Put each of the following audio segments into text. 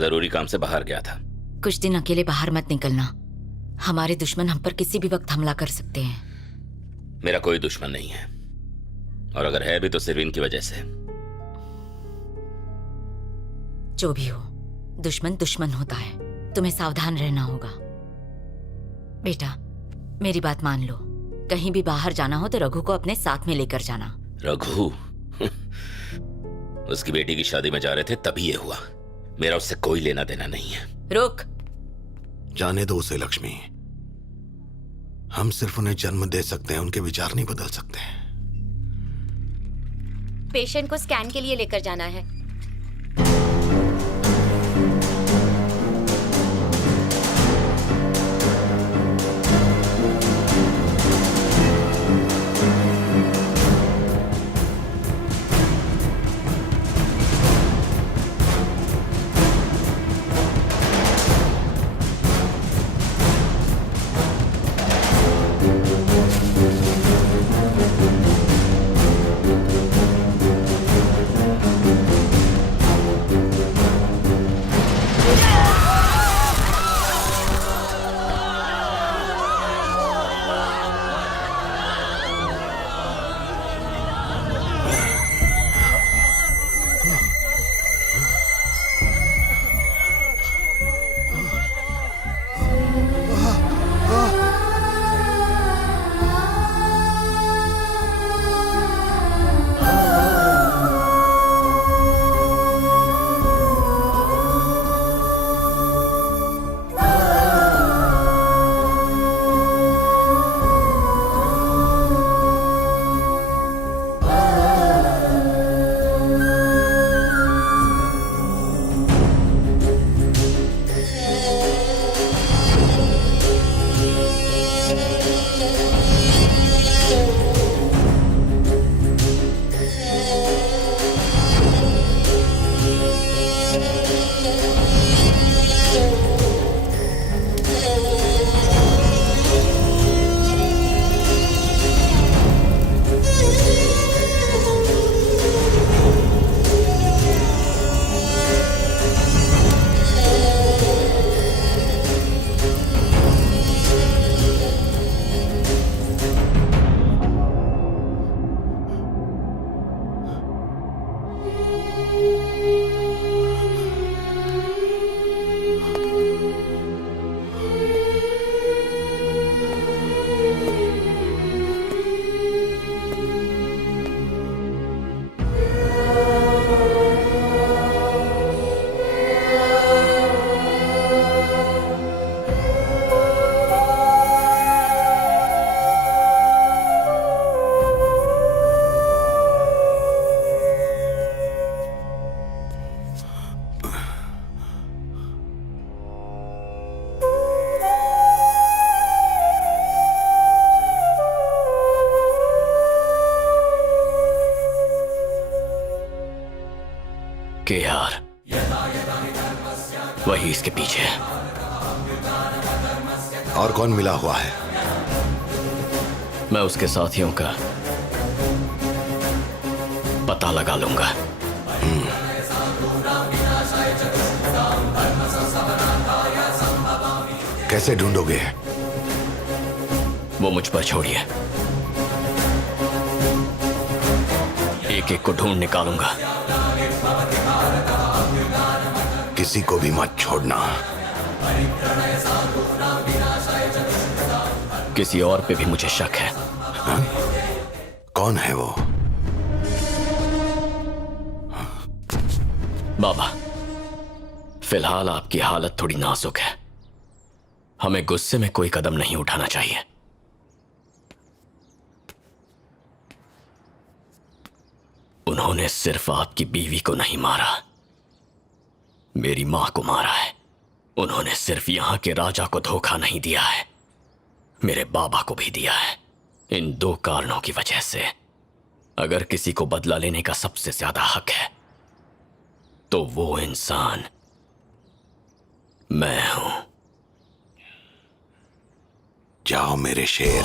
जरूरी काम से बाहर गया था। कुछ दिन अकेले बाहर मत निकलना। हमारे दुश्मन हम पर किसी भी वक्त हमला कर सकते हैं। मेरा कोई दुश्मन नहीं है, और अगर है भी तो सिर्फ इनकी वजह से। जो भी हो, दुश्मन दुश्मन होता है। तुम्हें सावधान रहना होगा। बेटा, मेरी बात मान लो। कहीं भी बाहर जाना हो तो रघु को अपने साथ में लेकर जाना। रघु? उसकी बेटी की शादी में जा रहे थे तभी ये हुआ। मेरा उससे कोई लेना देना नहीं है। रुक। जाने दो उसे लक्ष्मी। हम सिर्फ उन्हें जन्म दे सकते हैं, उनके विचार नहीं बदल सकते। पेशेंट को स्कैन के लिए लेकर जाना है। के यार, वही इसके पीछे है। और कौन मिला हुआ है? मैं उसके साथियों का पता लगा लूंगा। कैसे ढूंढोगे? वो मुझ पर छोड़िए, एक एक को ढूंढ निकालूंगा। किसी को भी मत छोड़ना। किसी और पे भी मुझे शक है। हा? कौन है वो? बाबा, फिलहाल आपकी हालत थोड़ी नाजुक है। हमें गुस्से में कोई कदम नहीं उठाना चाहिए। उन्होंने सिर्फ आपकी बीवी को नहीं मारा, मेरी मां को मारा है। उन्होंने सिर्फ यहां के राजा को धोखा नहीं दिया है, मेरे बाबा को भी दिया है। इन दो कारणों की वजह से अगर किसी को बदला लेने का सबसे ज्यादा हक है तो वो इंसान मैं हूं। जाओ मेरे शेर।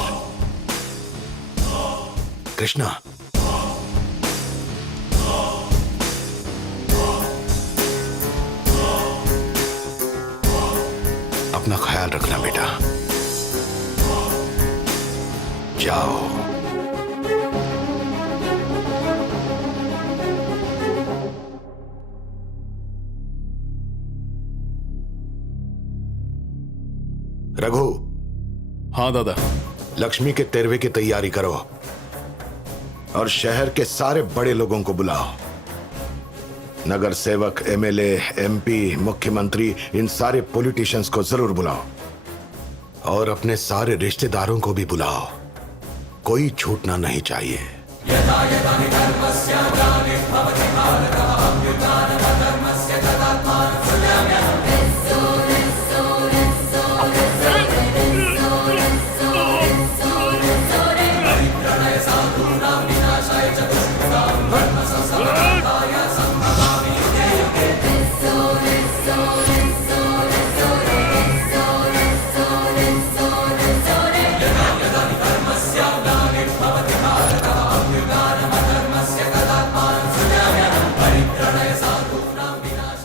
कृष्णा, अपना ख्याल रखना बेटा। जाओ। रघु। हाँ दादा। लक्ष्मी के तेरवे की तैयारी करो और शहर के सारे बड़े लोगों को बुलाओ। नगर सेवक, एमएलए, एमपी, मुख्यमंत्री, इन सारे पॉलिटिशियंस को जरूर बुलाओ और अपने सारे रिश्तेदारों को भी बुलाओ। कोई छूटना नहीं चाहिए।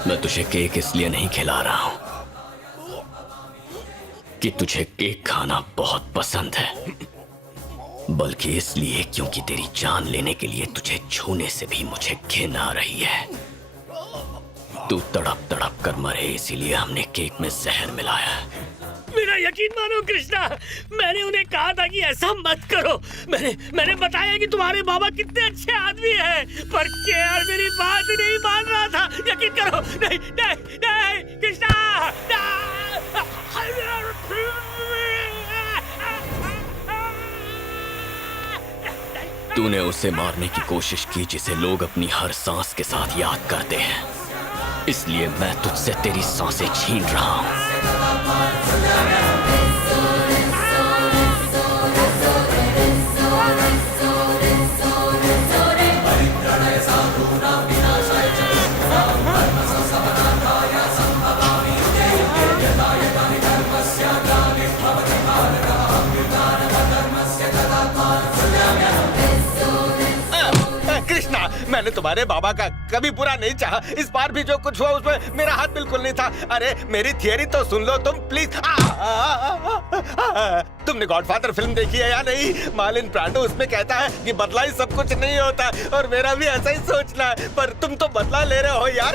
मैं तुझे केक इसलिए नहीं खिला रहा हूं कि तुझे केक खाना बहुत पसंद है, बल्कि इसलिए क्योंकि तेरी जान लेने के लिए तुझे छूने से भी मुझे घिन आ रही है। तू तड़प तड़प कर मरे, इसीलिए हमने केक में जहर मिलाया है। मेरा यकीन मानो कृष्णा, मैंने उन्हें कहा था कि ऐसा मत करो। मैंने बताया कि तुम्हारे बाबा कितने अच्छे आदमी हैं, पर केआर मेरी बात ही नहीं मान रहा था। यकीन करो। नहीं नहीं नहीं कृष्णा, तूने उसे मारने की कोशिश की जिसे लोग अपनी हर सांस के साथ याद करते हैं, इसलिए मैं तुझसे तेरी सांसें छीन रहा हूं। कृष्णा, मैंने तुम्हारे बाबा का कभी बुरा नहीं चाहा। इस बार भी जो कुछ हुआ उसमें मेरा हाथ बिल्कुल नहीं था। अरे मेरी थियरी तो सुन लो तुम प्लीज। तुमने गॉडफादर फिल्म देखी है या नहीं? मार्लिन ब्रांडो उसमें कहता है कि बदला ही सब कुछ नहीं होता, और मेरा भी ऐसा ही सोचना है। पर तुम तो बदला ले रहे हो यार।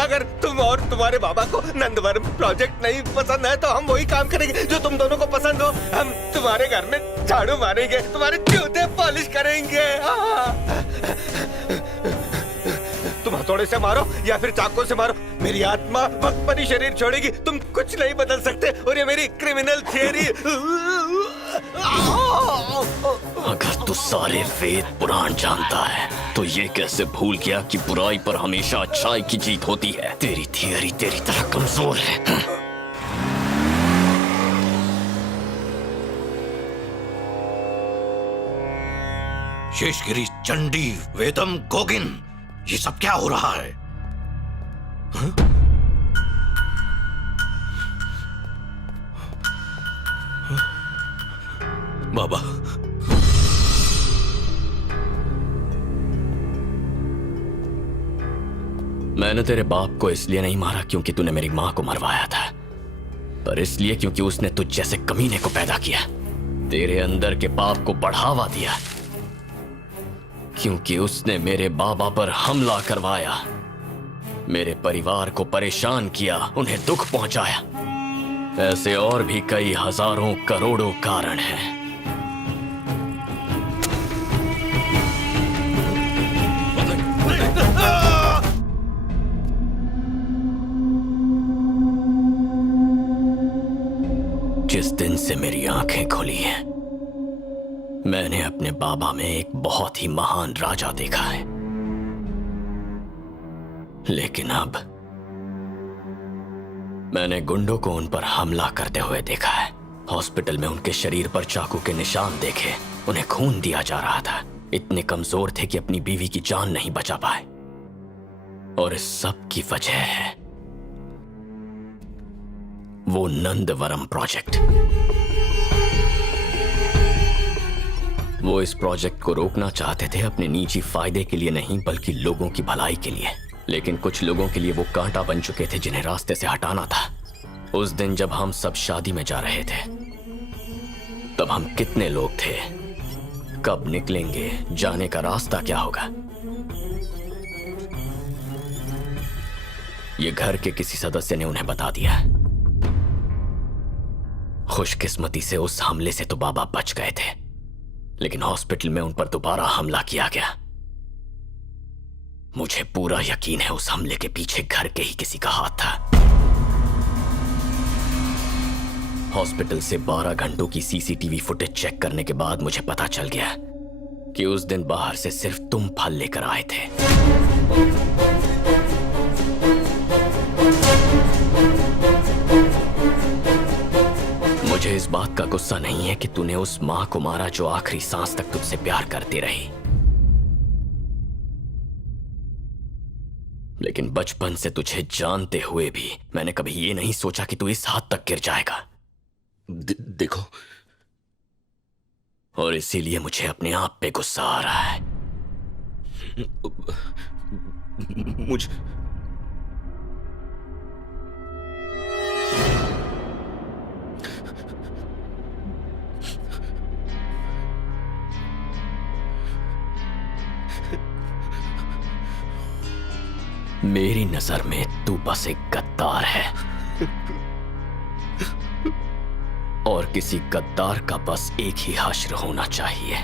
अगर तुम और तुम्हारे बाबा को नंदवरम प्रोजेक्ट नहीं पसंद है तो हम वही काम करेंगे जो तुम दोनों को पसंद हो। हम तुम्हारे घर में झाड़ू मारेंगे, तुम्हारे जूते पॉलिश करेंगे। तुम हथौड़े से मारो या फिर चाकू से मारो, मेरी आत्मा वक्त पर ही शरीर छोड़ेगी। तुम कुछ नहीं बदल सकते, और ये मेरी क्रिमिनल थियरी। अगर तू सारे वेद पुराण जानता है तो ये कैसे भूल गया कि बुराई पर हमेशा अच्छाई की जीत होती है? तेरी थियरी तेरी तरह कमजोर है। शेषगिरी, चंडी, वेदम, गोगिन, ये सब क्या हो रहा है? बाबा, मैंने तेरे बाप को इसलिए नहीं मारा क्योंकि तूने मेरी मां को मरवाया था, पर इसलिए क्योंकि उसने तुझ जैसे कमीने को पैदा किया, तेरे अंदर के पाप को बढ़ावा दिया, क्योंकि उसने मेरे बाबा पर हमला करवाया, मेरे परिवार को परेशान किया, उन्हें दुख पहुंचाया। ऐसे और भी कई हजारों करोड़ों कारण हैं। जिस दिन से मेरी आंखें खुली हैं, मैंने अपने बाबा में एक बहुत ही महान राजा देखा है, लेकिन अब मैंने गुंडों को उन पर हमला करते हुए देखा है। हॉस्पिटल में उनके शरीर पर चाकू के निशान देखे, उन्हें खून दिया जा रहा था। इतने कमजोर थे कि अपनी बीवी की जान नहीं बचा पाए, और इस सब की वजह है वो नंदवरम प्रोजेक्ट। वो इस प्रोजेक्ट को रोकना चाहते थे, अपने निजी फायदे के लिए नहीं बल्कि लोगों की भलाई के लिए। लेकिन कुछ लोगों के लिए वो कांटा बन चुके थे जिन्हें रास्ते से हटाना था। उस दिन जब हम सब शादी में जा रहे थे, तब हम कितने लोग थे, कब निकलेंगे, जाने का रास्ता क्या होगा? ये घर के किसी सदस्य ने उन्हें बता दिया। खुशकिस्मती से उस हमले से तो बाबा बच गए थे, लेकिन हॉस्पिटल में उन पर दोबारा हमला किया गया। मुझे पूरा यकीन है उस हमले के पीछे घर के ही किसी का हाथ था। हॉस्पिटल से 12 घंटों की सीसीटीवी फुटेज चेक करने के बाद मुझे पता चल गया कि उस दिन बाहर से सिर्फ तुम फल लेकर आए थे। मुझे इस बात का गुस्सा नहीं है कि तूने उस मां को मारा जो आखिरी सांस तक तुझसे प्यार करती रही, लेकिन बचपन से तुझे जानते हुए भी मैंने कभी ये नहीं सोचा कि तू इस हद तक गिर जाएगा। देखो, और इसीलिए मुझे अपने आप पे गुस्सा आ रहा है। मुझ मेरी नजर में तू बस एक गद्दार है, और किसी गद्दार का बस एक ही हश्र होना चाहिए।